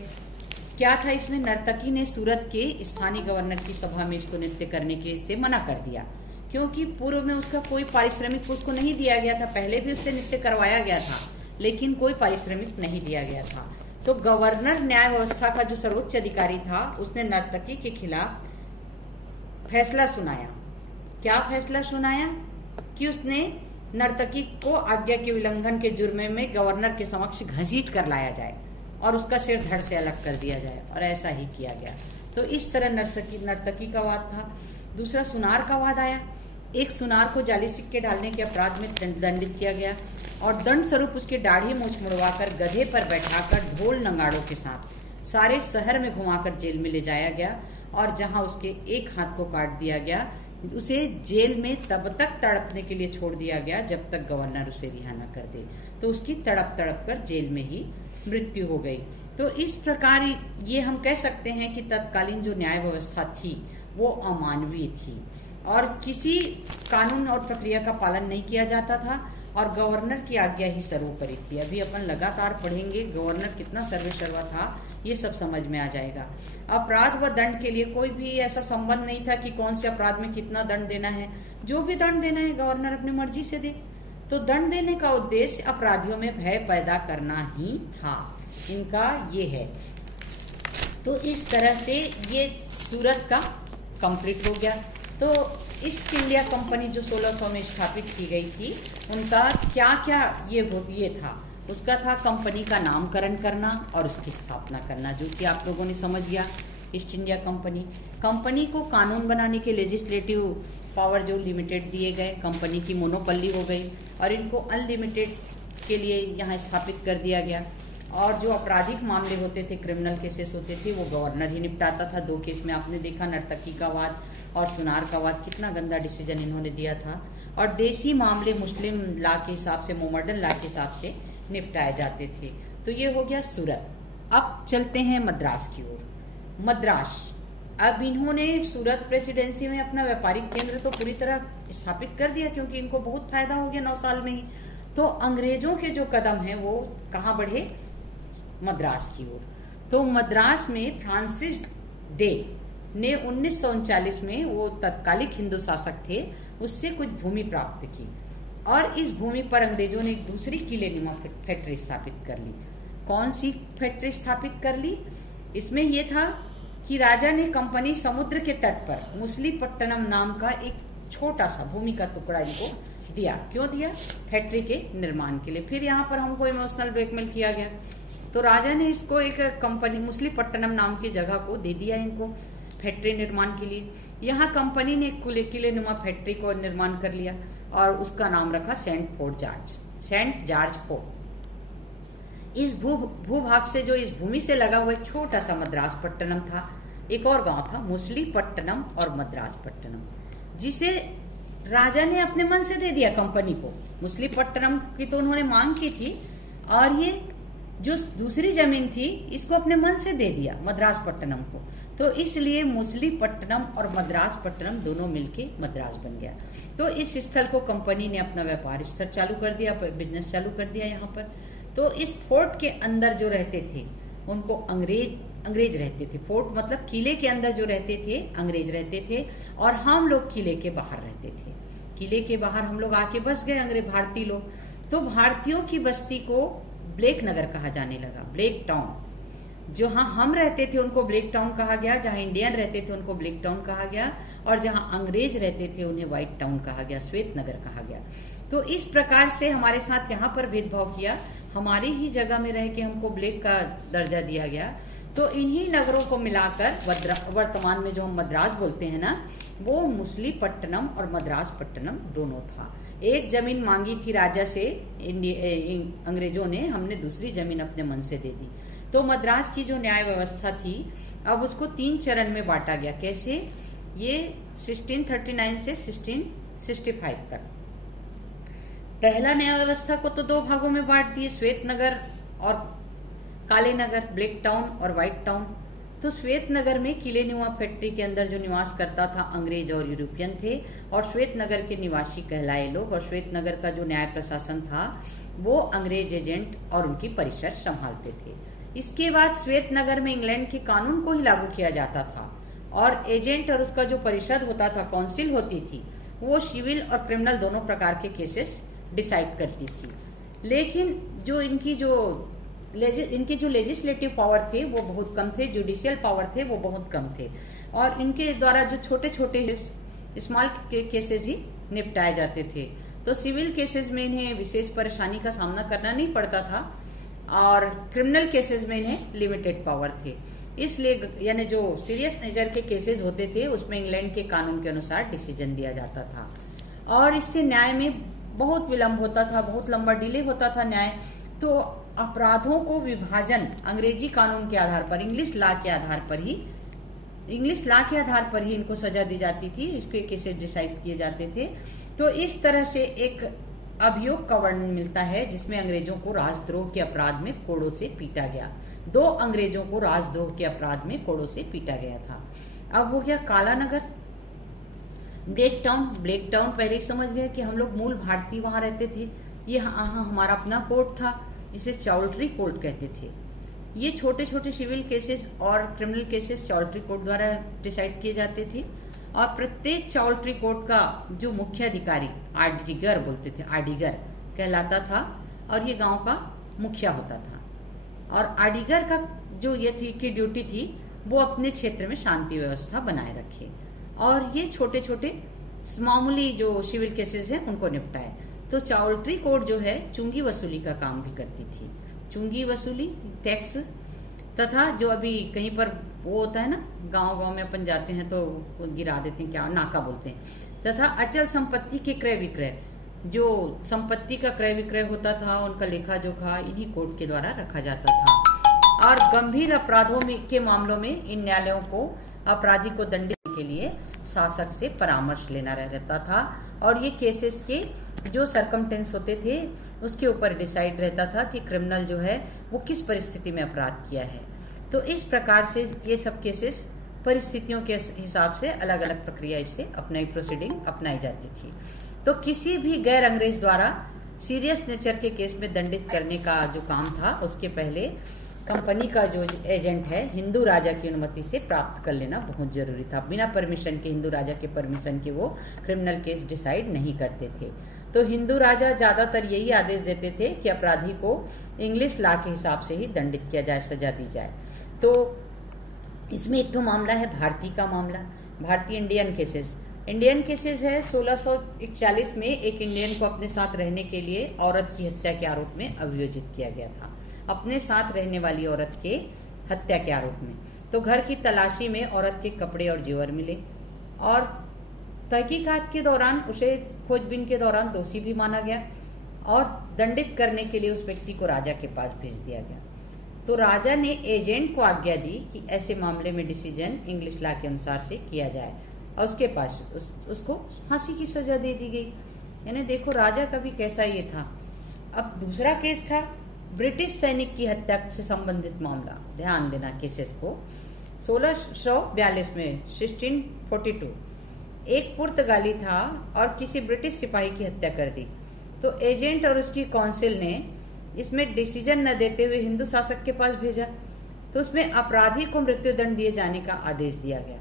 क्या था इसमें? नर्तकी ने सूरत के स्थानीय गवर्नर की सभा में इसको नृत्य करने के से मना कर दिया, क्योंकि पूर्व में उसका कोई पारिश्रमिक उसको नहीं दिया गया था। पहले भी उससे नृत्य करवाया गया था लेकिन कोई पारिश्रमिक नहीं दिया गया था। तो गवर्नर न्याय व्यवस्था का जो सर्वोच्च अधिकारी था, उसने नर्तकी के खिलाफ फैसला सुनाया। क्या फैसला सुनाया? कि उसने नर्तकी को आज्ञा के उल्लंघन के जुर्म में गवर्नर के समक्ष घसीट कर लाया जाए और उसका सिर धड़ से अलग कर दिया जाए, और ऐसा ही किया गया। तो इस तरह नर्तकी का वाद था। दूसरा सुनार का वाद आया। एक सुनार को जाली सिक्के डालने के अपराध में दंडित किया गया और दंड स्वरूप उसके दाढ़ी मूछ मुड़वाकर गधे पर बैठाकर ढोल नगाड़ों के साथ सारे शहर में घुमाकर जेल में ले जाया गया, और जहां उसके एक हाथ को काट दिया गया, उसे जेल में तब तक तड़पने के लिए छोड़ दिया गया जब तक गवर्नर उसे रिहा न कर दे। तो उसकी तड़प तड़प कर जेल में ही मृत्यु हो गई। तो इस प्रकार ये हम कह सकते हैं कि तत्कालीन जो न्याय व्यवस्था थी वो अमानवीय थी और किसी कानून और प्रक्रिया का पालन नहीं किया जाता था और गवर्नर की आज्ञा ही सर्वोपरि थी। अभी अपन लगातार पढ़ेंगे गवर्नर कितना सर्वेसर्वा था, ये सब समझ में आ जाएगा। अपराध व दंड के लिए कोई भी ऐसा संबंध नहीं था कि कौन से अपराध में कितना दंड देना है। जो भी दंड देना है गवर्नर अपनी मर्जी से दे। तो दंड देने का उद्देश्य अपराधियों में भय पैदा करना ही था, इनका ये है। तो इस तरह से ये सूरत का कंप्लीट हो गया। तो ईस्ट इंडिया कंपनी जो 1600 में स्थापित की गई थी, उनका क्या क्या ये था, उसका था कंपनी का नामकरण करना और उसकी स्थापना करना, जो कि आप लोगों ने समझ लिया। ईस्ट इंडिया कंपनी को कानून बनाने के लेजिस्लेटिव पावर जो लिमिटेड दिए गए, कंपनी की मोनोपली हो गई और इनको अनलिमिटेड के लिए यहाँ स्थापित कर दिया गया। और जो आपराधिक मामले होते थे, क्रिमिनल केसेस होते थे, वो गवर्नर ही निपटाता था। 2 केस में आपने देखा, नर्तकी का वाद और सुनार का वाद, कितना गंदा डिसीजन इन्होंने दिया था। और देशी मामले मुस्लिम लॉ के हिसाब से, मोहम्मदन लॉ के हिसाब से निपटाए जाते थे। तो ये हो गया सूरत। अब चलते हैं मद्रास की ओर। मद्रास, अब इन्होंने सूरत प्रेसिडेंसी में अपना व्यापारिक केंद्र तो पूरी तरह स्थापित कर दिया, क्योंकि इनको बहुत फायदा हो गया 9 साल में ही। तो अंग्रेजों के जो कदम हैं वो कहाँ बढ़े? मद्रास की ओर। तो मद्रास में फ्रांसिस डे ने 1939 में, वो तत्कालिक हिंदू शासक थे, उससे कुछ भूमि प्राप्त की और इस भूमि पर अंग्रेजों ने एक दूसरी किलेनुमा फैक्ट्री स्थापित कर ली। कौन सी फैक्ट्री स्थापित कर ली? इसमें यह था कि राजा ने कंपनी समुद्र के तट पर मुसलीपट्टनम नाम का एक छोटा सा भूमि का टुकड़ा इनको दिया। क्यों दिया? फैक्ट्री के निर्माण के लिए। फिर यहाँ पर हमको इमोशनल ब्लैकमेल किया गया। तो राजा ने इसको एक कंपनी मुसलीपट्टनम नाम की जगह को दे दिया इनको फैक्ट्री निर्माण के लिए। यहाँ कंपनी ने किलेनुमा फैक्ट्री को निर्माण कर लिया और उसका नाम रखा सेंट जॉर्ज फोर्ट। इस भूभाग से, जो इस भूमि से लगा हुआ एक छोटा सा मद्रास पट्टनम था, एक और गांव था मुसलीपट्टनम और मद्रास पट्टनम, जिसे राजा ने अपने मन से दे दिया कंपनी को। मुसलीपट्टनम की तो उन्होंने मांग की थी और ये जो दूसरी जमीन थी इसको अपने मन से दे दिया मद्रास पट्टनम को। तो इसलिए मुसलीपट्टनम और मद्रास पट्टनम दोनों मिलके मद्रास बन गया। तो इस स्थल को कंपनी ने अपना व्यापार स्थल चालू कर दिया, बिजनेस चालू कर दिया यहाँ पर। तो इस फोर्ट के अंदर जो रहते थे उनको अंग्रेज रहते थे। फोर्ट मतलब किले के अंदर जो रहते थे अंग्रेज रहते थे और हम लोग किले के बाहर रहते थे। किले के बाहर हम लोग आके बस गए अंग्रेज भारतीय लोग। तो भारतीयों की बस्ती को ब्लैक नगर कहा जाने लगा, ब्लैक टाउन। जहां हम रहते थे उनको ब्लैक टाउन कहा गया, जहां इंडियन रहते थे उनको ब्लैक टाउन कहा गया और जहां अंग्रेज रहते थे उन्हें व्हाइट टाउन कहा गया, श्वेत नगर कहा गया। तो इस प्रकार से हमारे साथ यहाँ पर भेदभाव किया, हमारी ही जगह में रह के हमको ब्लैक का दर्जा दिया गया। तो इन्हीं नगरों को मिलाकर वर्तमान में जो हम मद्रास बोलते हैं ना, वो मुसलीपट्टनम और मद्रास पट्टनम दोनों था। एक जमीन मांगी थी राजा से अंग्रेजों ने, हमने दूसरी जमीन अपने मन से दे दी। तो मद्रास की जो न्याय व्यवस्था थी अब उसको 3 चरण में बांटा गया। कैसे? ये 1639 से 1665 तक। पहला न्याय व्यवस्था को तो 2 भागों में बांट दिए, श्वेत नगर और काले नगर, ब्लैक टाउन और व्हाइट टाउन। तो श्वेत नगर में किलेनुमा फैक्ट्री के अंदर जो निवास करता था अंग्रेज और यूरोपियन थे और श्वेत नगर के निवासी कहलाए लोग। और श्वेत नगर का जो न्याय प्रशासन था वो अंग्रेज एजेंट और उनकी परिषद संभालते थे। इसके बाद श्वेत नगर में इंग्लैंड के कानून को ही लागू किया जाता था और एजेंट और उसका जो परिषद होता था, काउंसिल होती थी, वो सिविल और क्रिमिनल दोनों प्रकार के केसेस डिसाइड करती थी। लेकिन जो इनकी जो इनके जो लेजिस्लेटिव पावर थे वो बहुत कम थे, जुडिशियल पावर थे वो बहुत कम थे, और इनके द्वारा जो छोटे छोटे स्मॉल केसेस ही निपटाए जाते थे। तो सिविल केसेस में इन्हें विशेष परेशानी का सामना करना नहीं पड़ता था, और क्रिमिनल केसेस में इन्हें लिमिटेड पावर थे। इसलिए यानी जो सीरियस नेचर के केसेस होते थे उसमें इंग्लैंड के कानून के अनुसार डिसीजन दिया जाता था, और इससे न्याय में बहुत विलंब होता था, बहुत लंबा डिले होता था न्याय। तो अपराधों को विभाजन अंग्रेजी कानून के आधार पर, इंग्लिश लॉ के आधार पर ही इनको सजा दी जाती थी, इसके केसेस डिसाइड किए जाते थे। तो इस तरह से एक अभियोग का वर्णन मिलता है जिसमें अंग्रेजों को राजद्रोह के अपराध में कोड़ों से पीटा गया। 2 अंग्रेजों को राजद्रोह के अपराध में कोड़ों से पीटा गया था। अब हो गया काला नगर। ब्लैक टाउन पहले ही समझ गए कि हम लोग मूल भारतीय वहां रहते थे। ये हमारा अपना कोर्ट था जिसे चौल्ट्री कोर्ट कहते थे। ये छोटे छोटे सिविल केसेस और क्रिमिनल केसेस चौल्ट्री कोर्ट द्वारा डिसाइड किए जाते थे, और प्रत्येक चौल्ट्री कोर्ट का जो मुख्य अधिकारी आडिगर बोलते थे, आडिगर कहलाता था, और ये गांव का मुखिया होता था। और आडिगर का जो ये थी की ड्यूटी थी वो अपने क्षेत्र में शांति व्यवस्था बनाए रखे, और ये छोटे छोटे मामूली जो सिविल केसेस हैं उनको निपटाए। तो चौल्ट्री कोर्ट जो है चुंगी वसूली का काम भी करती थी, चुंगी वसूली, टैक्स, तथा जो अभी कहीं पर वो होता है ना, गांव में अपन जाते हैं तो गिरा देते हैं, क्या नाका बोलते हैं, तथा अचल संपत्ति के क्रय विक्रय, जो संपत्ति का क्रय विक्रय होता था उनका लेखा जोखा इन्हीं कोर्ट के द्वारा रखा जाता था। और गंभीर अपराधों के मामलों में इन न्यायालयों को अपराधी को दंडित के लिए शासक से परामर्श लेना रहता था, और ये केसेस के जो सरकमटेंस होते थे उसके ऊपर डिसाइड रहता था कि क्रिमिनल जो है वो किस परिस्थिति में अपराध किया है। तो इस प्रकार से ये सब केसेस परिस्थितियों के हिसाब से अलग अलग प्रक्रिया इससे प्रोसीडिंग अपनाई जाती थी। तो किसी भी गैर अंग्रेज द्वारा सीरियस नेचर के केस में दंडित करने का जो काम था उसके पहले कंपनी का जो एजेंट है हिंदू राजा की अनुमति से प्राप्त कर लेना बहुत जरूरी था। बिना परमिशन के, हिंदू राजा के परमिशन के वो क्रिमिनल केस डिसाइड नहीं करते थे। तो हिंदू राजा ज्यादातर यही आदेश देते थे कि अपराधी को इंग्लिश लॉ के हिसाब से ही दंडित किया जाए, सजा दी जाए। तो इसमें एक तो मामला है भारतीय का मामला, भारतीय इंडियन केसेस है। 1641 में एक इंडियन को अपने साथ रहने के लिए औरत की हत्या के आरोप में अभियोजित किया गया था, अपने साथ रहने वाली औरत के हत्या के आरोप में। तो घर की तलाशी में औरत के कपड़े और जेवर मिले, और तहकीकात के दौरान उसे खोजबीन के दौरान दोषी भी माना गया, और दंडित करने के लिए उस व्यक्ति को राजा के पास भेज दिया गया। तो राजा ने एजेंट को आज्ञा दी कि ऐसे मामले में डिसीजन इंग्लिश लॉ के अनुसार से किया जाए, और उसके पास उसको फांसी की सजा दे दी गई। यानी देखो राजा का भी कैसा ये था। अब दूसरा केस था ब्रिटिश सैनिक की हत्या से संबंधित मामला, ध्यान देना केसेस को। 1642 में 1642 एक पुर्तगाली था और किसी ब्रिटिश सिपाही की हत्या कर दी। तो एजेंट और उसकी काउंसिल ने इसमें डिसीजन न देते हुए हिंदू शासक के पास भेजा, तो उसमें अपराधी को मृत्युदंड दिए जाने का आदेश दिया गया।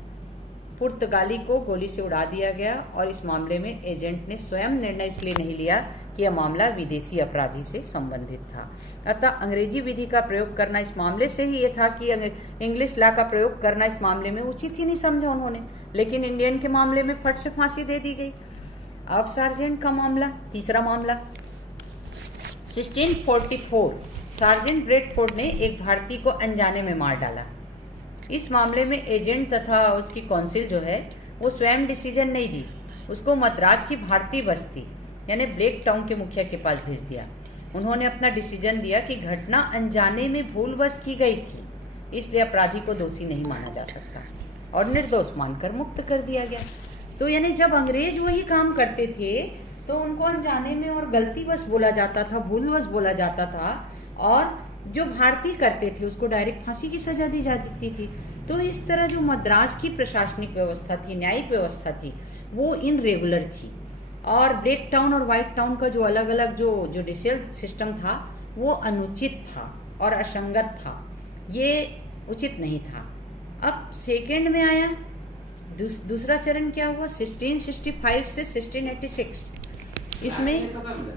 पुर्तगाली को गोली से उड़ा दिया गया, और इस मामले में एजेंट ने स्वयं निर्णय इसलिए नहीं लिया कि यह मामला विदेशी अपराधी से संबंधित था। अतः अंग्रेजी विधि का प्रयोग करना इस मामले से ही ये था कि इंग्लिश लॉ का प्रयोग करना इस मामले में उचित ही नहीं समझा उन्होंने, लेकिन इंडियन के मामले में फट से फांसी दे दी गई। अब सार्जेंट का मामला, तीसरा मामला 1644 सार्जेंट ब्रेडफोर्ड ने एक भारतीय को अनजाने में मार डाला। इस मामले में एजेंट तथा उसकी काउंसिल जो है वो स्वयं डिसीजन नहीं दी, उसको मद्रास की भारतीय बस्ती यानी ब्लैक टाउन के मुखिया के पास भेज दिया। उन्होंने अपना डिसीजन दिया कि घटना अनजाने में भूलवश की गई थी, इसलिए अपराधी को दोषी नहीं माना जा सकता, और निर्दोष मानकर मुक्त कर दिया गया। तो यानी जब अंग्रेज वही काम करते थे तो उनको अनजाने में और गलतीवश बोला जाता था, भूलवश बोला जाता था, और जो भारतीय करते थे उसको डायरेक्ट फांसी की सजा दी जाती थी। तो इस तरह जो मद्रास की प्रशासनिक व्यवस्था थी, न्यायिक व्यवस्था थी, वो इनरेगुलर थी, और ब्लैक टाउन और व्हाइट टाउन का जो अलग अलग जो जुडिशियल सिस्टम था वो अनुचित था और असंगत था, ये उचित नहीं था। अब सेकेंड में आया दूसरा चरण क्या हुआ 1665 से 1686। इसमें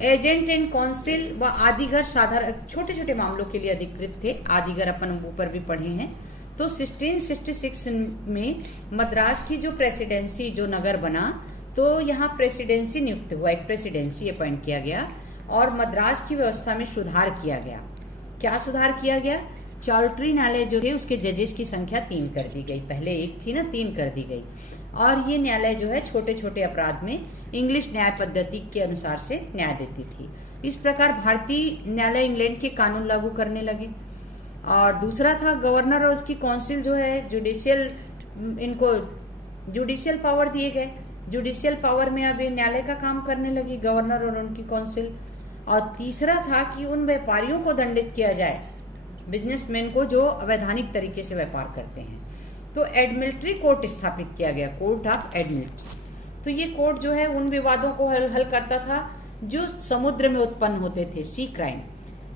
एजेंट एंड काउंसिल व आदिगर साधारण छोटे छोटे मामलों के लिए अधिकृत थे। आदिगर अपन ऊपर भी पढ़े हैं। तो 1666 में मद्रास की जो प्रेसिडेंसी, जो नगर बना, तो यहाँ प्रेसिडेंसी नियुक्त हुआ, एक प्रेसिडेंसी अपॉइंट किया गया और मद्रास की व्यवस्था में सुधार किया गया। क्या सुधार किया गया? चार्टरी न्यायालय जो थे उसके जजेस की संख्या 3 कर दी गई। पहले 1 थी ना, 3 कर दी गई। और ये न्यायालय जो है छोटे छोटे अपराध में इंग्लिश न्याय पद्धति के अनुसार से न्याय देती थी। इस प्रकार भारतीय न्यायालय इंग्लैंड के कानून लागू करने लगे। और दूसरा था गवर्नर और उसकी काउंसिल जो है जुडिशियल, इनको जुडिशियल पावर दिए गए। जुडिशियल पावर में अब ये न्यायालय का काम करने लगी, गवर्नर और उनकी काउंसिल। और तीसरा था कि उन व्यापारियों को दंडित किया जाए, बिजनेसमैन को जो अवैधानिक तरीके से व्यापार करते हैं। तो एडमिलिट्री कोर्ट स्थापित किया गया, कोर्ट ऑफ एडमिलिट्री। तो ये कोर्ट जो है उन विवादों को हल करता था जो समुद्र में उत्पन्न होते थे, सी क्राइम।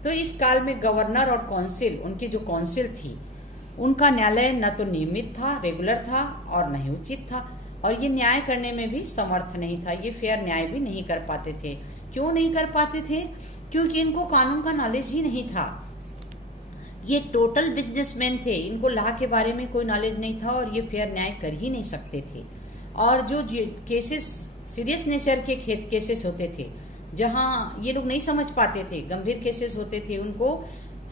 तो इस काल में गवर्नर और काउंसिल, उनकी जो काउंसिल थी, उनका न्यायालय न तो नियमित था, रेगुलर था, और न ही उचित था। और ये न्याय करने में भी समर्थ नहीं था, ये फेयर न्याय भी नहीं कर पाते थे। क्यों नहीं कर पाते थे? क्योंकि इनको कानून का नॉलेज ही नहीं था। ये टोटल बिजनेसमैन थे, इनको लॉ के बारे में कोई नॉलेज नहीं था और ये फेयर न्याय कर ही नहीं सकते थे। और जो केसेस सीरियस नेचर के केसेस होते थे, जहां ये लोग नहीं समझ पाते थे, गंभीर केसेस होते थे, उनको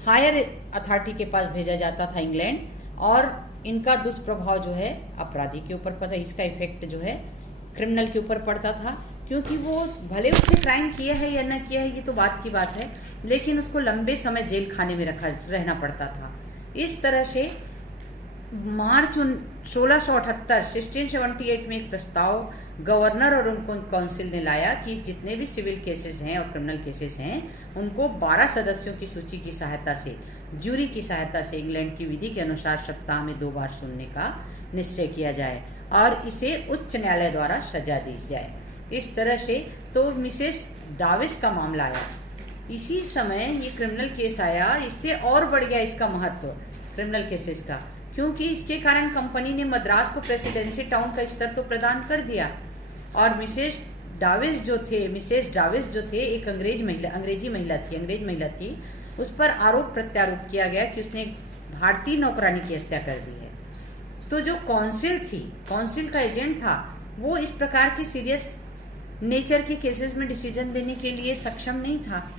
हायर अथॉरिटी के पास भेजा जाता था इंग्लैंड। और इनका दुष्प्रभाव जो है अपराधी के ऊपर पड़ता, इसका इफेक्ट जो है क्रिमिनल के ऊपर पड़ता था। क्योंकि वो भले उसने क्राइम किया है या न किया है, ये तो बात की बात है, लेकिन उसको लंबे समय जेल खाने में रहना पड़ता था। इस तरह से मार्च 1678 में एक प्रस्ताव गवर्नर और उनको काउंसिल ने लाया कि जितने भी सिविल केसेस हैं और क्रिमिनल केसेस हैं, उनको 12 सदस्यों की सूची की सहायता से, ज्यूरी की सहायता से, इंग्लैंड की विधि के अनुसार सप्ताह में 2 बार सुनने का निश्चय किया जाए और इसे उच्च न्यायालय द्वारा सजा दी जाए। इस तरह से तो मिसेस डाविस का मामला आया। इसी समय ये क्रिमिनल केस आया, इससे और बढ़ गया इसका महत्व क्रिमिनल केसेस का, क्योंकि इसके कारण कंपनी ने मद्रास को प्रेसिडेंसी टाउन का स्तर तो प्रदान कर दिया। और मिसेस डाविस जो थे एक अंग्रेज महिला थी, उस पर आरोप प्रत्यारोप किया गया कि उसने भारतीय नौकरानी की हत्या कर दी है। तो जो काउंसिल का एजेंट था, वो इस प्रकार की सीरियस नेचर के केसेस में डिसीजन देने के लिए सक्षम नहीं था,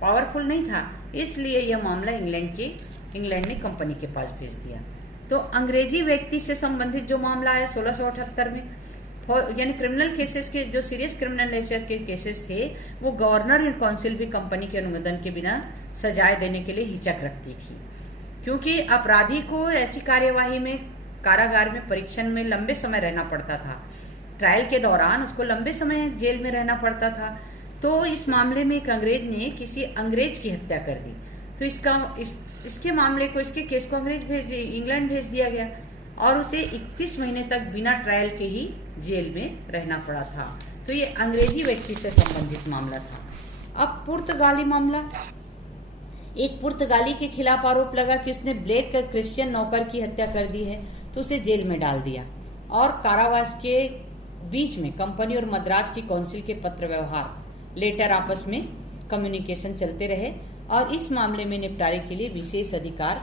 पावरफुल नहीं था। इसलिए यह मामला इंग्लैंड ने कंपनी के पास भेज दिया। तो अंग्रेजी व्यक्ति से संबंधित जो मामला आया 1678 में, यानी क्रिमिनल केसेस के जो सीरियस क्रिमिनल नेचर के केसेस थे, वो गवर्नर और काउंसिल भी कंपनी के अनुमोदन के बिना सजाए देने के लिए हिचक रखती थी। क्योंकि अपराधी को ऐसी कार्यवाही में, कारागार में, परीक्षण में लंबे समय रहना पड़ता था। ट्रायल के दौरान उसको लंबे समय जेल में रहना पड़ता था। तो इस मामले में एक अंग्रेज ने किसी अंग्रेज की हत्या कर दी, तो इसके मामले को, इसके केस को इंग्लैंड भेज दिया गया और उसे 31 महीने तक बिना ट्रायल के ही जेल में रहना पड़ा था। तो ये अंग्रेजी व्यक्ति से संबंधित मामला था। अब पुर्तगाली मामला, एक पुर्तगाली के खिलाफ आरोप लगा कि उसने ब्लैक क्रिश्चियन नौकर की हत्या कर दी है, तो उसे जेल में डाल दिया। और कारावास के बीच में कंपनी और मद्रास की काउंसिल के पत्र व्यवहार, लेटर, आपस में कम्युनिकेशन चलते रहे और इस मामले में निपटारे के लिए विशेष अधिकार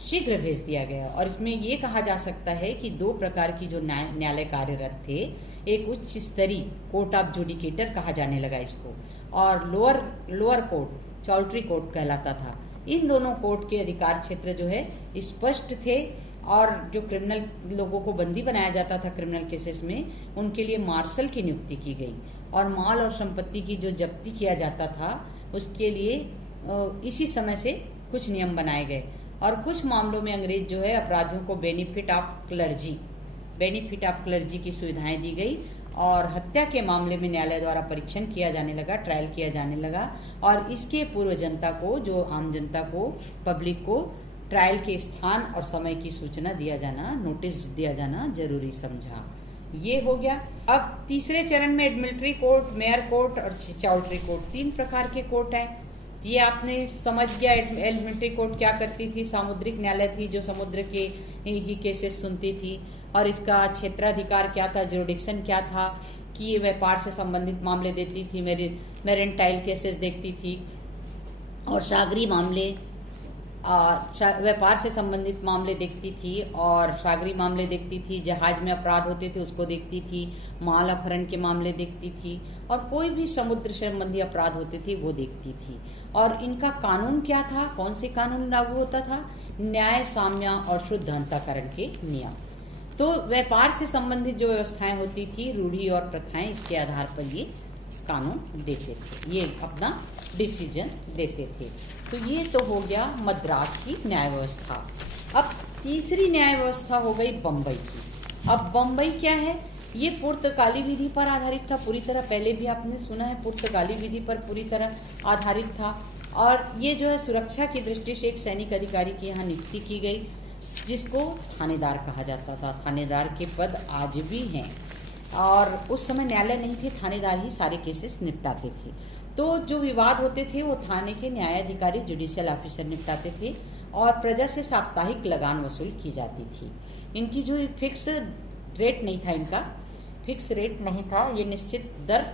शीघ्र भेज दिया गया। और इसमें यह कहा जा सकता है कि 2 प्रकार की जो न्यायालय कार्यरत थे, एक उच्च स्तरीय कोर्ट ऑफ जुडिकेटर कहा जाने लगा इसको, और लोअर कोर्ट चार्टरी कोर्ट कहलाता था। इन दोनों कोर्ट के अधिकार क्षेत्र जो है स्पष्ट थे और जो क्रिमिनल लोगों को बंदी बनाया जाता था क्रिमिनल केसेस में, उनके लिए मार्शल की नियुक्ति की गई और माल और संपत्ति की जो जब्ती किया जाता था उसके लिए इसी समय से कुछ नियम बनाए गए। और कुछ मामलों में अंग्रेज जो है अपराधियों को बेनिफिट ऑफ क्लर्जी की सुविधाएं दी गई और हत्या के मामले में न्यायालय द्वारा परीक्षण किया जाने लगा, ट्रायल किया जाने लगा। और इसके पूर्व जनता को, जो आम जनता को, पब्लिक को ट्रायल के स्थान और समय की सूचना दिया जाना, नोटिस दिया जाना जरूरी समझा। ये हो गया। अब तीसरे चरण में एडमिलिट्री कोर्ट, मेयर कोर्ट और चार्टरी कोर्ट, 3 प्रकार के कोर्ट हैं। ये आपने समझ गया। एडमिलिट्री कोर्ट क्या करती थी? सामुद्रिक न्यायालय थी जो समुद्र के ही केसेस सुनती थी। और इसका क्षेत्राधिकार क्या था, जुरिडिक्शन क्या था, कि ये व्यापार से संबंधित मामले देती थी, मेरेंटाइल केसेस देखती थी, और सागरी मामले, व्यापार से संबंधित मामले देखती थी, और सागरी मामले देखती थी, जहाज में अपराध होते थे उसको देखती थी, माल अपहरण के मामले देखती थी, और कोई भी समुद्र संबंधी अपराध होते थे वो देखती थी। और इनका कानून क्या था, कौन से कानून लागू होता था, न्याय, साम्य और शुद्ध अंतःकरण के नियम। तो व्यापार से संबंधित जो व्यवस्थाएं होती थी, रूढ़ी और प्रथाएं, इसके आधार पर ये कानून देते थे, ये अपना डिसीजन देते थे। तो ये तो हो गया मद्रास की न्याय व्यवस्था। अब तीसरी न्याय व्यवस्था हो गई बम्बई की। अब बम्बई क्या है, ये पुर्तगाली विधि पर आधारित था पूरी तरह, पहले भी आपने सुना है, पुर्तगाली विधि पर पूरी तरह आधारित था। और ये जो है सुरक्षा की दृष्टि से एक सैनिक अधिकारी की यहाँ नियुक्ति की गई, जिसको थानेदार कहा जाता था। थानेदार के पद आज भी हैं, और उस समय न्यायालय नहीं थे, थानेदार ही सारे केसेस निपटाते थे। तो जो विवाद होते थे वो थाने के न्यायाधिकारी, जुडिशियल ऑफिसर निपटाते थे, और प्रजा से साप्ताहिक लगान वसूल की जाती थी। इनकी जो फिक्स रेट नहीं था, इनका फिक्स रेट नहीं था, ये निश्चित दर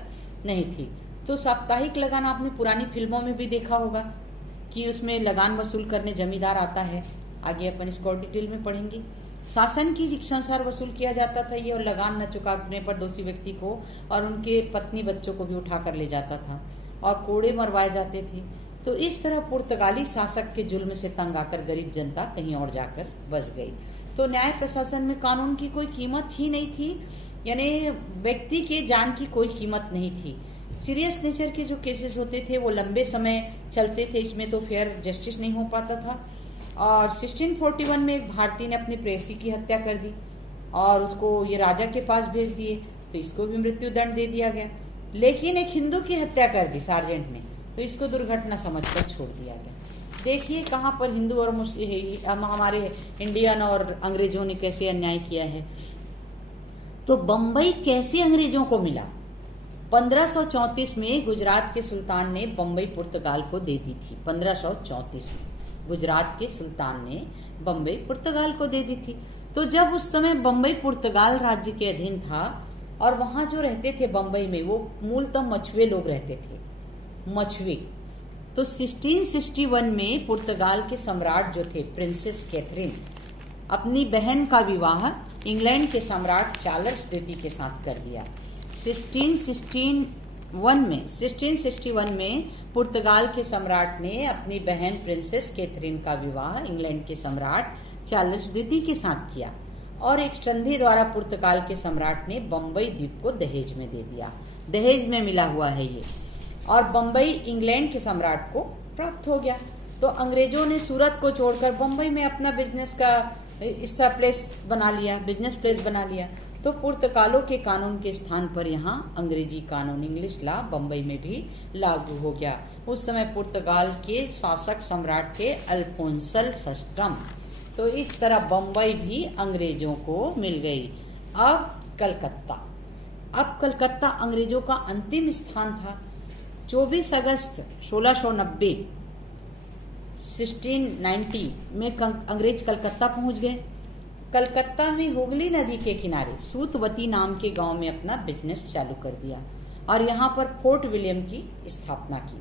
नहीं थी। तो साप्ताहिक लगान आपने पुरानी फिल्मों में भी देखा होगा कि उसमें लगान वसूल करने जमींदार आता है, आगे अपन इसको और डिटेल में पढ़ेंगे। शासन की इच्छानुसार वसूल किया जाता था ये, और लगान न चुकाने पर दोषी व्यक्ति को और उनके पत्नी बच्चों को भी उठा कर ले जाता था, और कोड़े मरवाए जाते थे। तो इस तरह पुर्तगाली शासक के जुल्म से तंग आकर गरीब जनता कहीं और जाकर बस गई। तो न्याय प्रशासन में कानून की कोई कीमत ही नहीं थी, यानी व्यक्ति के जान की कोई कीमत नहीं थी। सीरियस नेचर के जो केसेस होते थे वो लंबे समय चलते थे, इसमें तो फेयर जस्टिस नहीं हो पाता था। और 1641 में एक भारतीय ने अपनी प्रेसी की हत्या कर दी और उसको ये राजा के पास भेज दिए, तो इसको भी मृत्यु दंड दे दिया गया। लेकिन एक हिंदू की हत्या कर दी सार्जेंट ने, तो इसको दुर्घटना समझकर छोड़ दिया गया। देखिए कहाँ पर हिंदू और हमारे इंडियन और अंग्रेजों ने कैसे अन्याय किया है। तो बम्बई कैसे अंग्रेजों को मिला, 1534 में गुजरात के सुल्तान ने बम्बई पुर्तगाल को दे दी थी। 1534 में गुजरात के सुल्तान ने बम्बई पुर्तगाल को दे दी थी। तो जब उस समय बम्बई पुर्तगाल राज्य के अधीन था, और वहां जो रहते थे बम्बई में वो मूलतः मछुए लोग रहते थे, मछुए। तो 1661 में पुर्तगाल के सम्राट जो थे प्रिंसेस कैथरीन, अपनी बहन का विवाह इंग्लैंड के सम्राट चार्ल्स द्वितीय के साथ कर दिया। 1661 में पुर्तगाल के सम्राट ने अपनी बहन प्रिंसेस कैथरीन का विवाह इंग्लैंड के सम्राट चार्ल्स द्वितीय के साथ किया, और एक संधि द्वारा पुर्तगाल के सम्राट ने बम्बई द्वीप को दहेज में दे दिया। दहेज में मिला हुआ है ये, और बम्बई इंग्लैंड के सम्राट को प्राप्त हो गया। तो अंग्रेजों ने सूरत को छोड़कर बम्बई में अपना बिजनेस का प्लेस बना लिया, बिजनेस प्लेस बना लिया। तो पुर्तगालों के कानून के स्थान पर यहाँ अंग्रेजी कानून, इंग्लिश लॉ बम्बई में भी लागू हो गया। उस समय पुर्तगाल के शासक सम्राट थे अल्फोंसल सस्टम। तो इस तरह बम्बई भी अंग्रेजों को मिल गई। अब कलकत्ता अंग्रेजों का अंतिम स्थान था। 24 अगस्त 1690 में अंग्रेज कलकत्ता पहुंच गए। कलकत्ता में हुगली नदी के किनारे सूतवती नाम के गांव में अपना बिजनेस चालू कर दिया, और यहाँ पर फोर्ट विलियम की स्थापना की।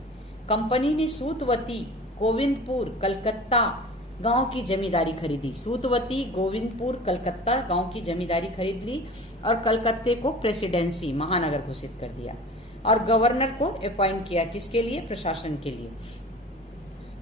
कंपनी ने सूतवती, गोविंदपुर, कलकत्ता गांव की जमींदारी खरीदी। सूतवती, गोविंदपुर, कलकत्ता गांव की जमींदारी खरीद ली, और कलकत्ते को प्रेसिडेंसी, महानगर घोषित कर दिया, और गवर्नर को अपॉइंट किया। किसके लिए? प्रशासन के लिए।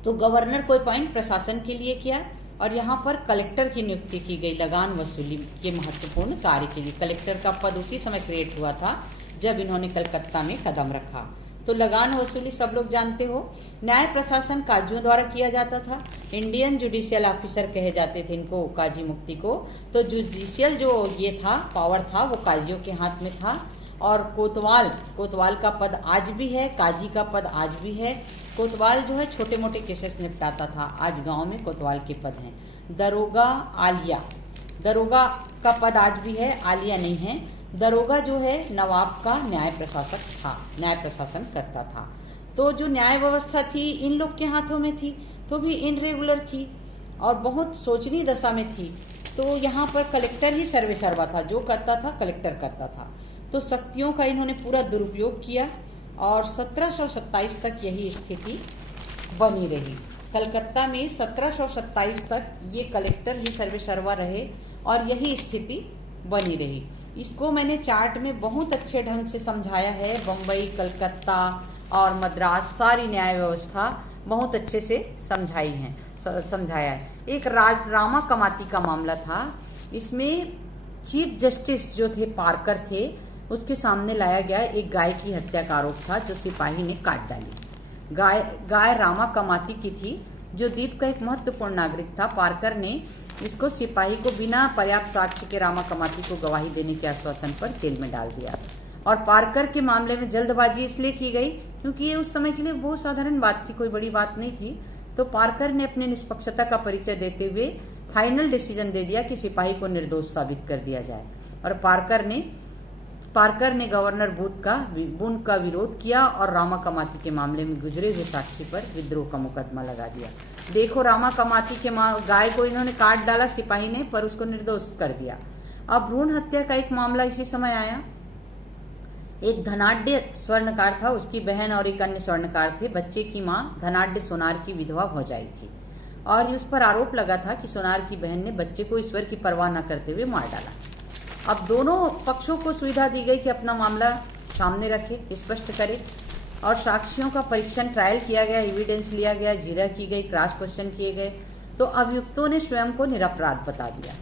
तो गवर्नर को अपॉइंट प्रशासन के लिए किया, और यहाँ पर कलेक्टर की नियुक्ति की गई लगान वसूली के महत्वपूर्ण कार्य के लिए। कलेक्टर का पद उसी समय क्रिएट हुआ था जब इन्होंने कलकत्ता में कदम रखा। तो लगान वसूली सब लोग जानते हो। न्याय प्रशासन काजियों द्वारा किया जाता था। इंडियन जुडिशियल ऑफिसर कहे जाते थे इनको, काजी मुक्ति को। तो जुडिशियल जो ये था पावर था वो काजियों के हाथ में था। और कोतवाल का पद आज भी है, काजी का पद आज भी है। कोतवाल जो है छोटे मोटे केसेस निपटाता था, आज गांव में कोतवाल के पद हैं। दरोगा, आलिया, दरोगा का पद आज भी है, आलिया नहीं है। दरोगा जो है नवाब का न्याय प्रशासक था, न्याय प्रशासन करता था। तो जो न्याय व्यवस्था थी इन लोग के हाथों में थी, तो भी इनरेगुलर थी और बहुत शोचनीय दशा में थी। तो यहाँ पर कलेक्टर ही सर्वे सर्वा था, जो करता था कलेक्टर करता था। तो शक्तियों का इन्होंने पूरा दुरुपयोग किया और 1727 तक यही स्थिति बनी रही। कलकत्ता में 1727 तक ये कलेक्टर ही सर्वे सर्वा रहे और यही स्थिति बनी रही। इसको मैंने चार्ट में बहुत अच्छे ढंग से समझाया है। बम्बई, कलकत्ता और मद्रास सारी न्याय व्यवस्था बहुत अच्छे से समझाया है। एक रामा कमाती का मामला था। इसमें चीफ जस्टिस जो थे पार्कर थे, उसके सामने लाया गया एक गाय की हत्या का आरोप था जो सिपाही ने काट डाली। गाय रामा कमाती की थी जो द्वीप का एक महत्वपूर्ण नागरिक था। पार्कर ने इसको सिपाही को बिना पर्याप्त साक्ष्य के रामा कमाती को गवाही देने के आश्वासन पर जेल में डाल दिया। और पार्कर के मामले में जल्दबाजी इसलिए की गई क्योंकि ये उस समय के लिए बहुत साधारण बात थी, कोई बड़ी बात नहीं थी। तो पार्कर ने अपनी निष्पक्षता का परिचय देते हुए फाइनल डिसीजन दे दिया कि सिपाही को निर्दोष साबित कर दिया जाए। और पार्कर ने गवर्नर बून का विरोध किया और रामा कमाती के मामले में गुजरे हुए साक्षी पर विद्रोह का मुकदमा लगा दिया। देखो, रामा कमाती के गाय को इन्होंने काट डाला सिपाही ने, पर उसको निर्दोष कर दिया। अब भ्रूण हत्या का एक मामला इसी समय आया। एक धनाढ्य स्वर्णकार था, उसकी बहन और एक अन्य स्वर्णकार थे। बच्चे की मां धनाढ्य सोनार की विधवा भौजाई थी और उस पर आरोप लगा था कि सोनार की बहन ने बच्चे को ईश्वर की परवाह न करते हुए मार डाला। अब दोनों पक्षों को सुविधा दी गई कि अपना मामला सामने रखे, स्पष्ट करे और साक्ष्यों का परीक्षण ट्रायल किया गया, एविडेंस लिया गया, जिरह की गई, क्रॉस क्वेश्चन किए गए। तो अभियुक्तों ने स्वयं को निरपराध बता दिया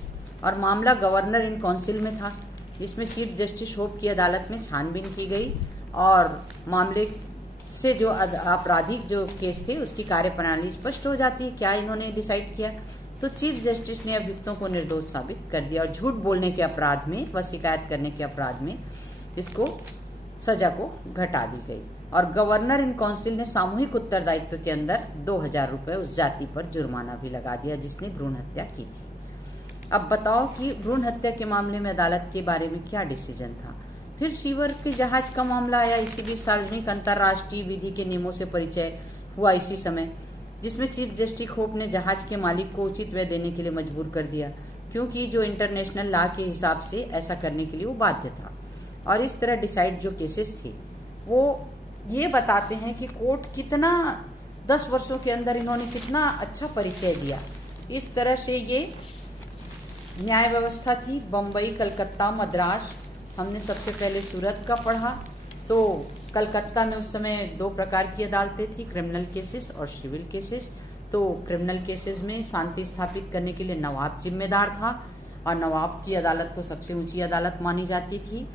और मामला गवर्नर इन काउंसिल में था, जिसमें चीफ जस्टिस होप की अदालत में छानबीन की गई और मामले से जो आपराधिक जो केस थे उसकी कार्यप्रणाली स्पष्ट हो जाती है, क्या इन्होंने डिसाइड किया। तो चीफ जस्टिस ने अभियुक्तों को निर्दोष साबित कर दिया और झूठ बोलने के अपराध में व शिकायत करने के अपराध में इसको सजा को घटा दी गई। और गवर्नर इन काउंसिल ने सामूहिक उत्तरदायित्व के अंदर 2000 रुपए उस जाति पर जुर्माना भी लगा दिया जिसने भ्रूण हत्या की थी। अब बताओ कि भ्रूण हत्या के मामले में अदालत के बारे में क्या डिसीजन था। फिर सीवर के जहाज का मामला आया। इसी बीच सार्वजनिक अंतर्राष्ट्रीय विधि के नियमों से परिचय हुआ इसी समय, जिसमें चीफ जस्टिस होप ने जहाज के मालिक को उचित व्यय देने के लिए मजबूर कर दिया, क्योंकि जो इंटरनेशनल लॉ के हिसाब से ऐसा करने के लिए वो बाध्य था। और इस तरह डिसाइड जो केसेस थे वो ये बताते हैं कि कोर्ट कितना 10 वर्षों के अंदर इन्होंने कितना अच्छा परिचय दिया। इस तरह से ये न्याय व्यवस्था थी। बम्बई, कलकत्ता, मद्रास। हमने सबसे पहले सूरत का पढ़ा। तो कलकत्ता में उस समय 2 प्रकार की अदालतें थी, क्रिमिनल केसेस और सिविल केसेस। तो क्रिमिनल केसेस में शांति स्थापित करने के लिए नवाब जिम्मेदार था और नवाब की अदालत को सबसे ऊंची अदालत मानी जाती थी।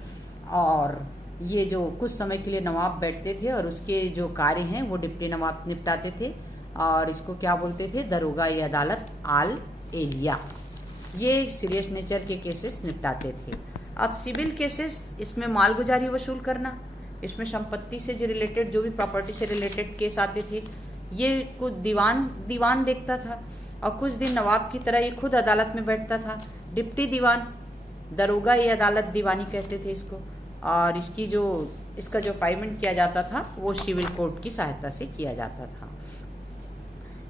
और ये जो कुछ समय के लिए नवाब बैठते थे और उसके जो कार्य हैं वो डिप्टी नवाब निपटाते थे और इसको क्या बोलते थे, दरोगा ये अदालत आल एलिया। ये सीरियस नेचर के केसेस निपटाते थे। अब सिविल केसेस, इसमें मालगुजारी वसूल करना, इसमें संपत्ति से जो रिलेटेड, जो भी प्रॉपर्टी से रिलेटेड केस आते थे ये कुछ दीवान देखता था और कुछ दिन नवाब की तरह ये खुद अदालत में बैठता था। डिप्टी दीवान, दरोगा ये अदालत दीवानी कहते थे इसको। और इसका जो पेमेंट किया जाता था वो सिविल कोर्ट की सहायता से किया जाता था।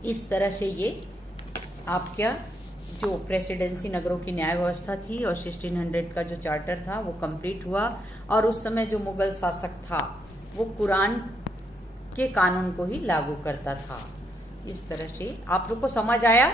इस तरह से ये आपका जो प्रेसिडेंसी नगरों की न्याय व्यवस्था थी और 1600 का जो चार्टर था वो कंप्लीट हुआ। और उस समय जो मुगल शासक था वो कुरान के कानून को ही लागू करता था। इस तरह से आप लोग को समझ आया।